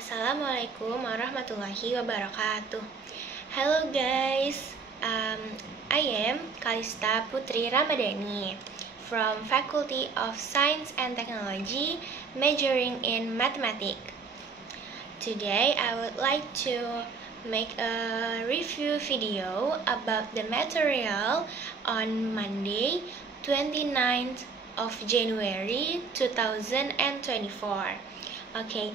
Assalamualaikum warahmatullahi wabarakatuh. Hello guys, I am Kalista Putri Ramadhani from Faculty of Science and Technology, majoring in Mathematics. Today I would like to make a review video about the material on Monday, 29th of January 2024. Okay,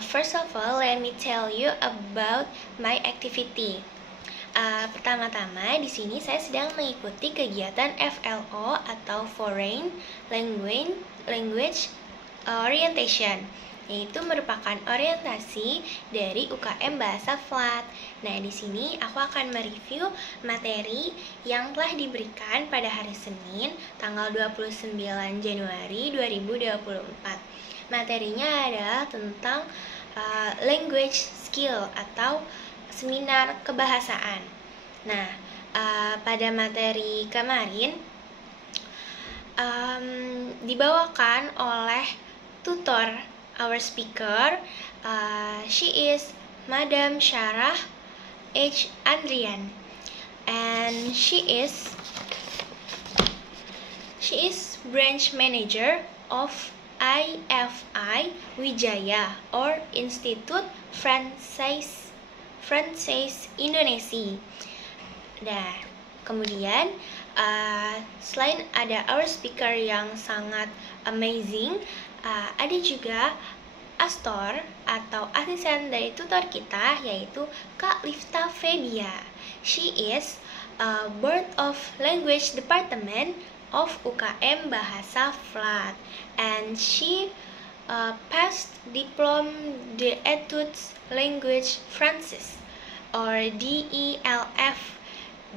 first of all, let me tell you about my activity. Pertama-tama, di sini saya sedang mengikuti kegiatan FLO atau Foreign Language Orientation, yaitu merupakan orientasi dari UKM Bahasa Flat. Nah, di sini aku akan mereview materi yang telah diberikan pada hari Senin, tanggal 29 Januari 2024. Materinya adalah tentang language skill atau seminar kebahasaan. Nah, pada materi kemarin dibawakan oleh tutor our speaker. She is Madam Syarah H. Andrian, and she is branch manager of IFI Wijaya or Institute Franchise Indonesia. Nah, kemudian selain ada our speaker yang sangat amazing, ada juga astor atau asisten dari tutor kita, yaitu Kak Lifta Febia. She is Board of Language Department of UKM Bahasa Flat, and she passed Diplom d'Etudes Language Francis or DELF,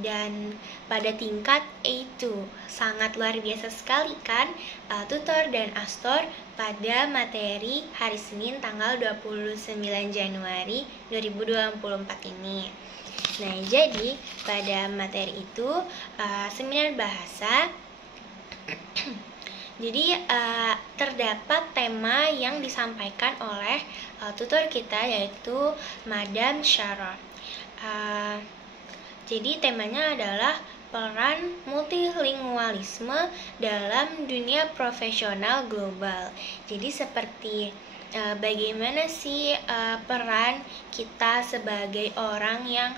dan pada tingkat A2. Sangat luar biasa sekali kan tutor dan astor pada materi hari Senin tanggal 29 Januari 2024 ini. Nah, jadi pada materi itu seminar bahasa. Jadi terdapat tema yang disampaikan oleh tutor kita, yaitu Madam Syarah. Jadi temanya adalah peran multilingualisme dalam dunia profesional global. Jadi seperti bagaimana sih peran kita sebagai orang yang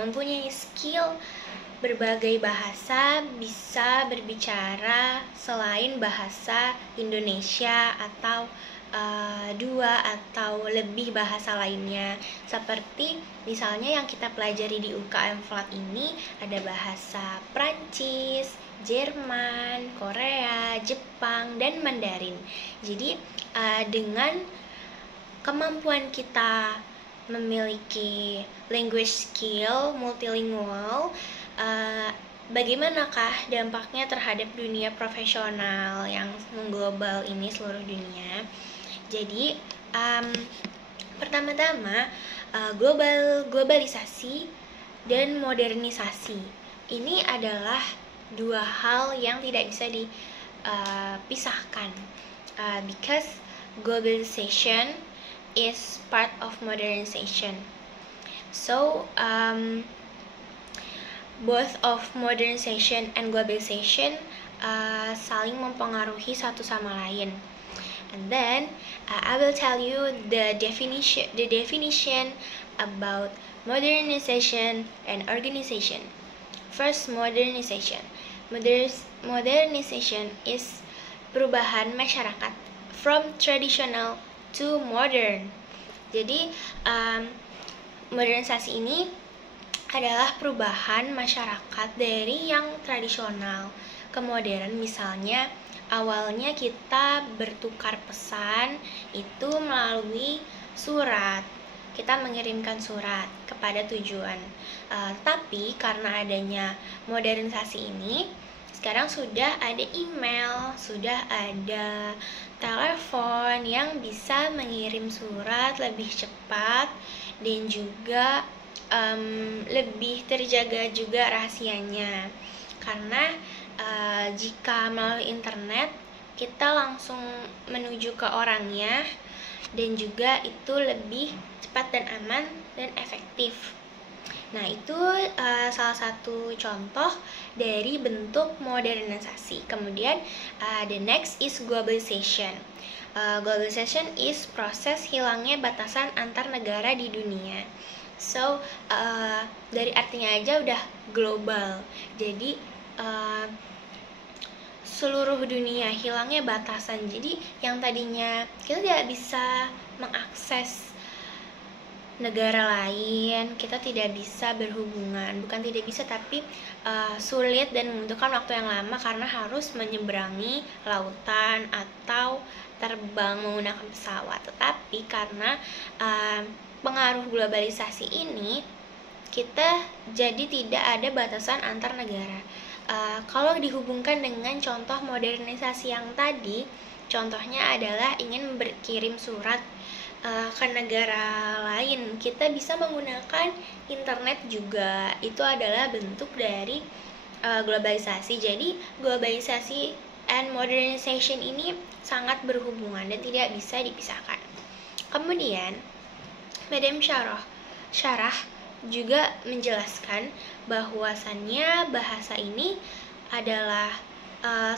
mempunyai skill berbagai bahasa, bisa berbicara selain bahasa Indonesia atau dua atau lebih bahasa lainnya. Seperti misalnya yang kita pelajari di UKM Flat ini ada bahasa Prancis, Jerman, Korea, Jepang, dan Mandarin. Jadi dengan kemampuan kita memiliki language skill multilingual, bagaimanakah dampaknya terhadap dunia profesional yang mengglobal ini, seluruh dunia? Jadi pertama-tama globalisasi dan modernisasi ini adalah dua hal yang tidak bisa dipisahkan, because globalization is part of modernization. So both of modernization and globalization saling mempengaruhi satu sama lain. And then I will tell you the definition about modernization and organization. First, modernization. Modernization is perubahan masyarakat from traditional to modern. Jadi modernisasi ini adalah perubahan masyarakat dari yang tradisional ke modern. Misalnya awalnya kita bertukar pesan itu melalui surat, kita mengirimkan surat kepada tujuan. Tapi karena adanya modernisasi ini, sekarang sudah ada email, sudah ada telepon yang bisa mengirim surat lebih cepat dan juga lebih terjaga juga rahasianya. Karena jika melalui internet kita langsung menuju ke orangnya dan juga itu lebih cepat dan aman dan efektif. Nah, itu salah satu contoh dari bentuk modernisasi. Kemudian, the next is globalization. Globalization is proses hilangnya batasan antar negara di dunia. So, dari artinya aja udah global. Jadi, seluruh dunia, hilangnya batasan. Jadi, yang tadinya kita tidak bisa mengakses negara lain, kita tidak bisa berhubungan, bukan tidak bisa tapi sulit dan membutuhkan waktu yang lama karena harus menyeberangi lautan atau terbang menggunakan pesawat. Tetapi karena pengaruh globalisasi ini, kita jadi tidak ada batasan antar negara. Kalau dihubungkan dengan contoh modernisasi yang tadi, contohnya adalah ingin berkirim surat ke negara lain, kita bisa menggunakan internet juga. Itu adalah bentuk dari globalisasi. Jadi globalisasi and modernization ini sangat berhubungan dan tidak bisa dipisahkan. Kemudian Madam Syarah juga menjelaskan bahwasannya bahasa ini adalah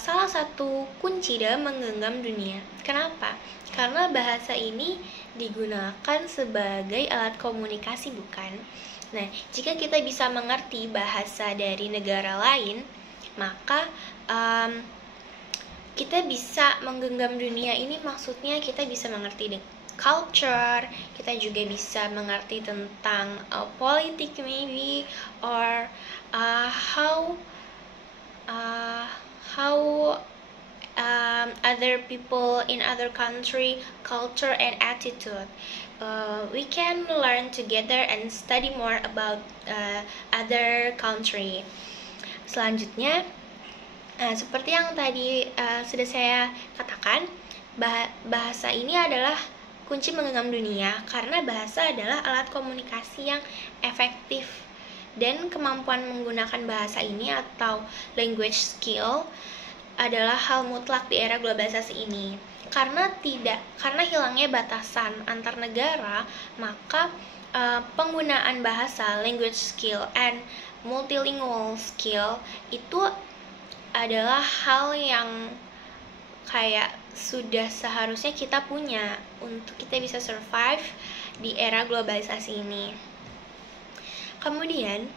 salah satu kunci dalam menggenggam dunia. Kenapa? Karena bahasa ini digunakan sebagai alat komunikasi, bukan? Nah, jika kita bisa mengerti bahasa dari negara lain, maka kita bisa menggenggam dunia ini. Maksudnya kita bisa mengerti culture, kita juga bisa mengerti tentang politik maybe, or how other people in other country, culture and attitude. We can learn together and study more about other country. Selanjutnya, seperti yang tadi sudah saya katakan, bahasa ini adalah kunci menggenggam dunia karena bahasa adalah alat komunikasi yang efektif, dan kemampuan menggunakan bahasa ini atau language skill adalah hal mutlak di era globalisasi ini. Karena hilangnya batasan antar negara, maka penggunaan bahasa, language skill and multilingual skill itu adalah hal yang kayak sudah seharusnya kita punya untuk kita bisa survive di era globalisasi ini. Kemudian,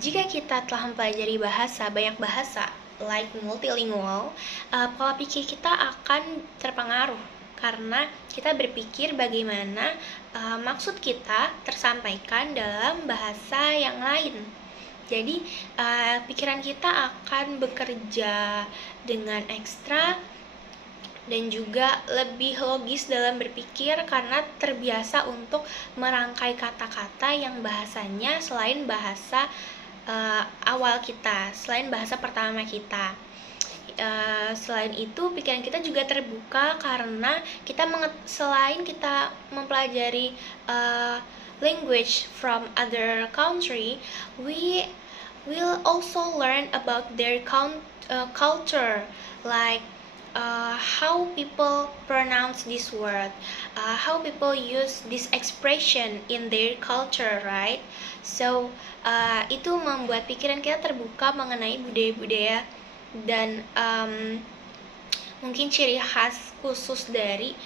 jika kita telah mempelajari banyak bahasa, like multilingual, pola pikir kita akan terpengaruh karena kita berpikir bagaimana maksud kita tersampaikan dalam bahasa yang lain. Jadi, pikiran kita akan bekerja dengan ekstra dan juga lebih logis dalam berpikir karena terbiasa untuk merangkai kata-kata yang bahasanya selain bahasa awal kita, selain bahasa pertama kita. Selain itu, pikiran kita juga terbuka karena selain kita mempelajari language from other country, we will also learn about their culture, like how people pronounce this word, how people use this expression in their culture, right? So, itu membuat pikiran kita terbuka mengenai budaya-budaya dan mungkin ciri khas khusus dari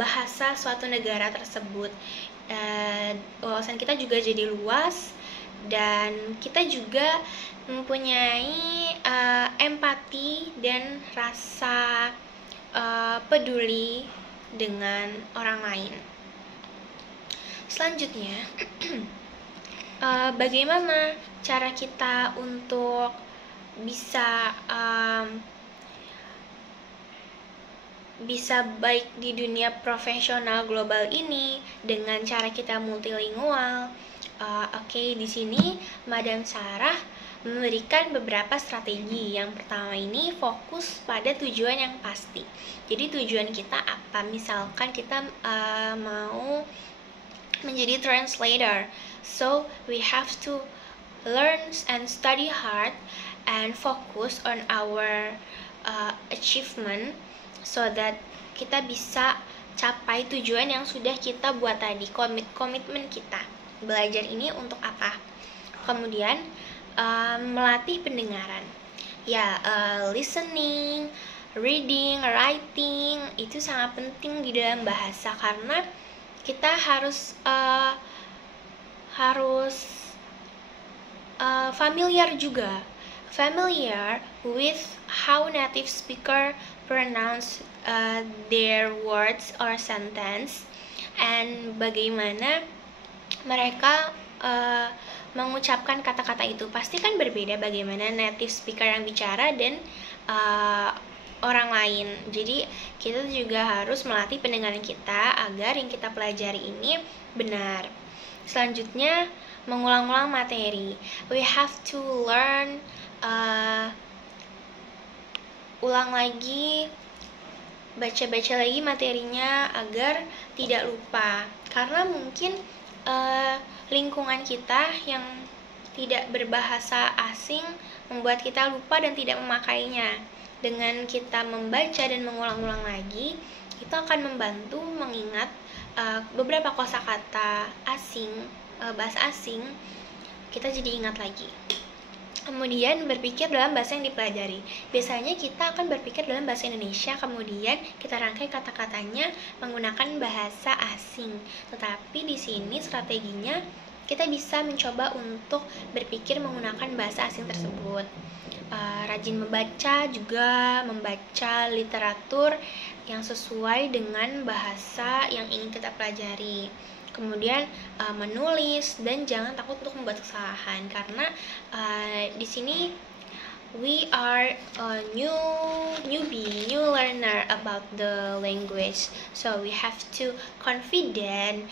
bahasa suatu negara tersebut. Wawasan kita juga jadi luas dan kita juga mempunyai empati dan rasa peduli dengan orang lain. Selanjutnya, bagaimana cara kita untuk bisa baik di dunia profesional global ini dengan cara kita multilingual? Oke, di sini Madam Syarah memberikan beberapa strategi. Yang pertama ini fokus pada tujuan yang pasti. Jadi tujuan kita apa? Misalkan kita mau menjadi translator, so we have to learn and study hard and focus on our achievement so that kita bisa capai tujuan yang sudah kita buat tadi, komitmen kita. Belajar ini untuk apa? Kemudian melatih pendengaran. Ya, listening, reading, writing itu sangat penting di dalam bahasa karena kita harus familiar with how native speaker pronounce their words or sentence, and bagaimana mereka mengucapkan kata-kata itu. Pasti kan berbeda bagaimana native speaker yang bicara dan orang lain. Jadi kita juga harus melatih pendengaran kita agar yang kita pelajari ini benar. Selanjutnya, mengulang-ulang materi. We have to learn, ulang lagi, baca-baca lagi materinya agar tidak lupa. Karena mungkin lingkungan kita yang tidak berbahasa asing membuat kita lupa dan tidak memakainya. Dengan kita membaca dan mengulang-ulang lagi, itu akan membantu mengingat beberapa kosakata asing, bahasa asing, kita jadi ingat lagi. Kemudian berpikir dalam bahasa yang dipelajari. Biasanya kita akan berpikir dalam bahasa Indonesia, kemudian kita rangkai kata-katanya menggunakan bahasa asing. Tetapi di sini strateginya kita bisa mencoba untuk berpikir menggunakan bahasa asing tersebut. Rajin membaca juga, membaca literatur yang sesuai dengan bahasa yang ingin kita pelajari. Kemudian menulis dan jangan takut untuk membuat kesalahan karena di sini we are a new learner about the language, so we have to confident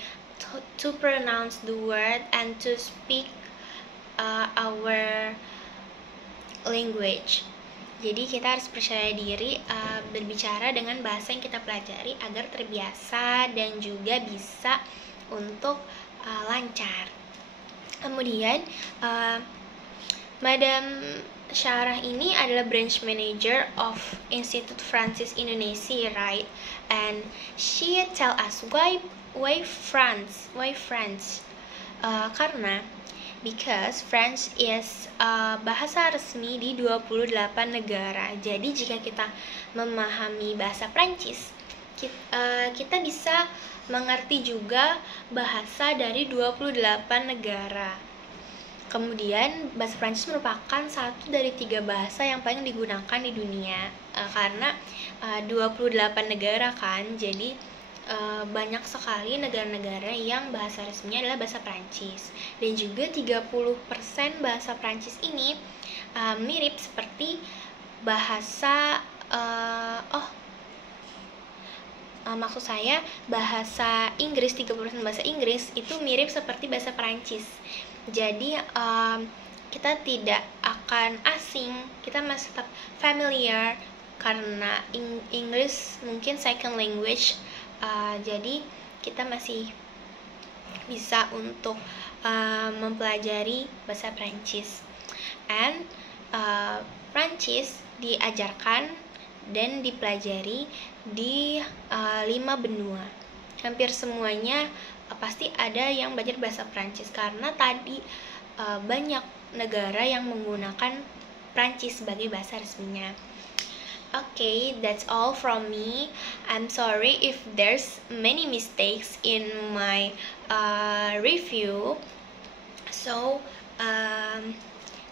to pronounce the word and to speak our language. Jadi kita harus percaya diri berbicara dengan bahasa yang kita pelajari agar terbiasa dan juga bisa untuk lancar. Kemudian Madam Syarah ini adalah branch manager of Institute Francis Indonesia, right? And she tell us why France? Karena because French is bahasa resmi di 28 negara. Jadi jika kita memahami bahasa Prancis, kita bisa mengerti juga bahasa dari 28 negara. Kemudian bahasa Prancis merupakan satu dari 3 bahasa yang paling digunakan di dunia karena 28 negara kan. Jadi banyak sekali negara-negara yang bahasa resminya adalah bahasa Prancis. Dan juga 30% bahasa Prancis ini mirip seperti bahasa maksud saya bahasa Inggris, 30% bahasa Inggris itu mirip seperti bahasa Prancis. Jadi kita tidak akan asing, kita masih tetap familiar karena English mungkin second language. Jadi kita masih bisa untuk mempelajari bahasa Prancis. And Prancis diajarkan dan dipelajari di 5 benua. Hampir semuanya pasti ada yang belajar bahasa Prancis karena tadi banyak negara yang menggunakan Prancis sebagai bahasa resminya. Okay, that's all from me. I'm sorry if there's many mistakes in my review. So,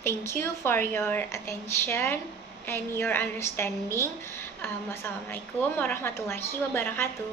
thank you for your attention and your understanding. Wassalamualaikum warahmatullahi wabarakatuh.